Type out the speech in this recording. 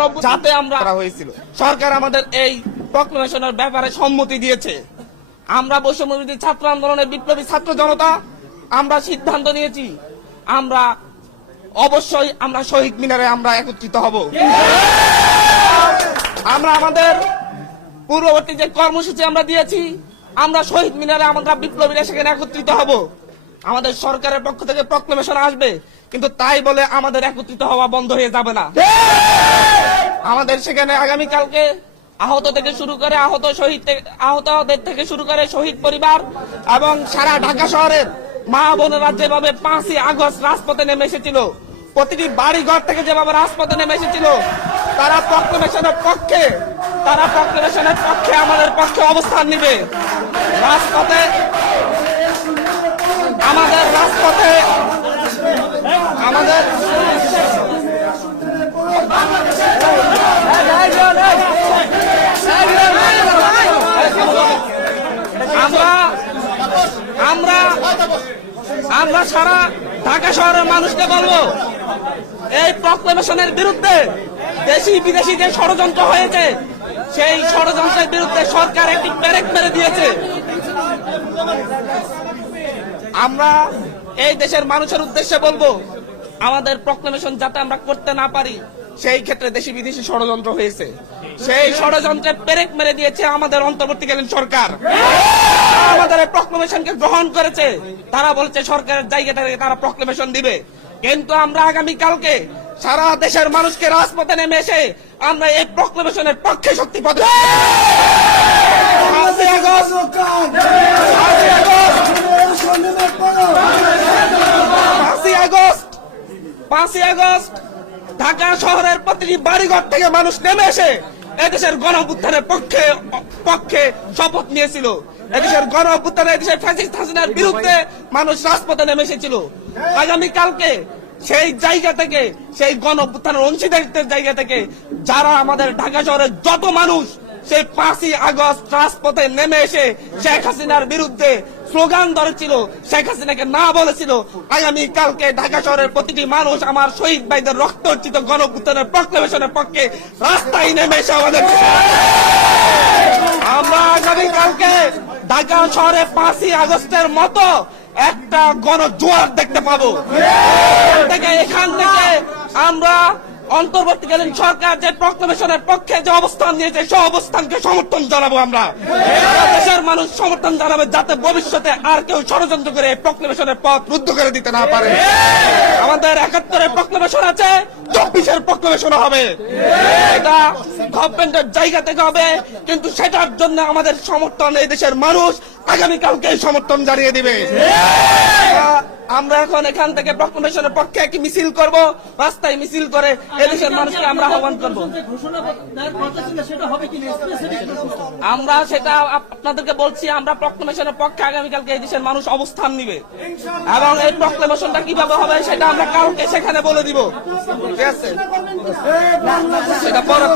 রক্তচিত যাতে আমরা হয়েছিল সরকার আমাদের এই প্রক্লেমেশনের ব্যাপারে সম্মতি দিয়েছে। আমরা বৈষম্যবিরোধী ছাত্র আন্দোলনের বিপ্লবী ছাত্র জনতা আমরা সিদ্ধান্ত নিয়েছি আমরা অবশ্যই আমরা শহীদ মিনারে আমরা একত্রিত হব। আমরা আমাদের পূর্ববর্তী যে কর্মসূচি আমরা দিয়েছি আমরা শহীদ মিনারে আমরা বিপ্লবীরা সেখানে একত্রিত হব। আমাদের সরকারের পক্ষ থেকে প্রক্লেমেশন আসবে কিন্তু তাই বলে আমাদের একত্রিত হওয়া বন্ধ হয়ে যাবে না। আমাদের সেখানে আগামীকালকে আহত থেকে শুরু করে আহতদের থেকে শুরু করে শহীদ পরিবার এবং সারা ঢাকা শহরের মা বোনেরা যেভাবে 5ই আগস্ট রাজপথে নেমে এসেছিল, প্রতিটি বাড়ি ঘর থেকে যেভাবে রাজপথে নেমে এসেছিল, তারা প্রক্লেমেশনের পক্ষে আমাদের পক্ষে অবস্থান নিবে। রাজপথে আমাদের আমরা সারা ঢাকা শহরের মানুষকে বলবো এই প্রক্লেমেশনের বিরুদ্ধে দেশি বিদেশি যে ষড়যন্ত্র হয়েছে সেই ষড়যন্ত্রের বিরুদ্ধে সরকার একটি পেরেক মেরে দিয়েছে। আমরা এই দেশের মানুষের উদ্দেশ্যে বলবো আমাদের প্রক্লেমেশন যাতে আমরা করতে না পারি সেই ক্ষেত্রে দেশি বিদেশি ষড়যন্ত্র হয়েছে, সেই ষড়যন্ত্রে পেরেক মেরে দিয়েছে আমাদের অন্তর্বর্তীকালীন সরকার। আমাদের এই প্রক্লেমেশনকে গ্রহণ করেছে, তারা বলছে সরকারের জায়গা থেকে তারা প্রক্লেমেশন দিবে, কিন্তু আমরা আগামীকালকে সারা দেশের মানুষকে রাজপথে নেমে এসে আমরা এই প্রক্লেমেশনের পক্ষে শক্তি প্রদর্শন 5ই আগস্ট ঢাকা শহরের প্রতিটি বাড়িঘর থেকে মানুষ নেমে এসে এদেশের গণঅভ্যুত্থানের পক্ষে শপথ নিয়েছিল। এদেশের গণঅভ্যুত্থানে এদেশের ফ্যাসিস্ট হাসিনার বিরুদ্ধে মানুষ রাজপথে নেমে এসেছিল। আগামীকালকে সেই জায়গা থেকে, সেই গণঅভ্যুত্থানের অংশীদারিত্বের জায়গা থেকে যারা আমাদের ঢাকা শহরের যত মানুষ সেই 5ই আগস্ট রাজপথে নেমে এসে শেখ হাসিনার বিরুদ্ধে স্লোগান ধরেছিল, শেখ হাসিনাকে না বলেছিল, আগামীকালকে ঢাকা শহরের প্রতিটি মানুষ আমার শহীদ ভাইদের রক্ত অর্জিত গণঅভ্যুত্থানের প্রক্লেমেশনের পক্ষে রাস্তায় নেমে এসে আমরা আগামীকালকে ঢাকা শহরে 5ই আগস্টের মতো একটা গণজোয়ার দেখতে পাবো। এখান থেকে আমরা অন্তর্বর্তীকালীন সরকার যে প্রক্লেমেশনের পক্ষে যে অবস্থান নিয়েছে সেই অবস্থানকে সমর্থন জানাবো। আমরা দেশের মানুষ সমর্থন জানাবে যাতে ভবিষ্যতে আর কেউ ষড়যন্ত্র করে প্রক্লেমেশনের পথ রুদ্ধ করে দিতে না পারে। আমাদের 71-এর প্রক্লেমেশন আছে, 24-এর প্রক্লেমেশন হবে, এটা গভর্নমেন্টের জায়গা থেকে হবে, কিন্তু সেটার জন্য আমাদের সমর্থন এই দেশের মানুষ আগামীকালকে সমর্থন জানিয়ে দিবে। আমরা এখন এখান থেকে প্রক্লেমেশনের পক্ষে একটি মিছিল করব, রাস্তায় মিছিল করে এদেশের মানুষকে আমরা আহ্বান করব। আমরা সেটা আপনাদেরকে বলছি, আমরা প্রক্লেমেশনের পক্ষে আগামীকালকে এই দেশের মানুষ অবস্থান নিবে এবং এই প্রক্লেমেশনটা কিভাবে হবে সেটা আমরা কালকে সেখানে বলে দিব। ঠিক আছে, সেটা পরে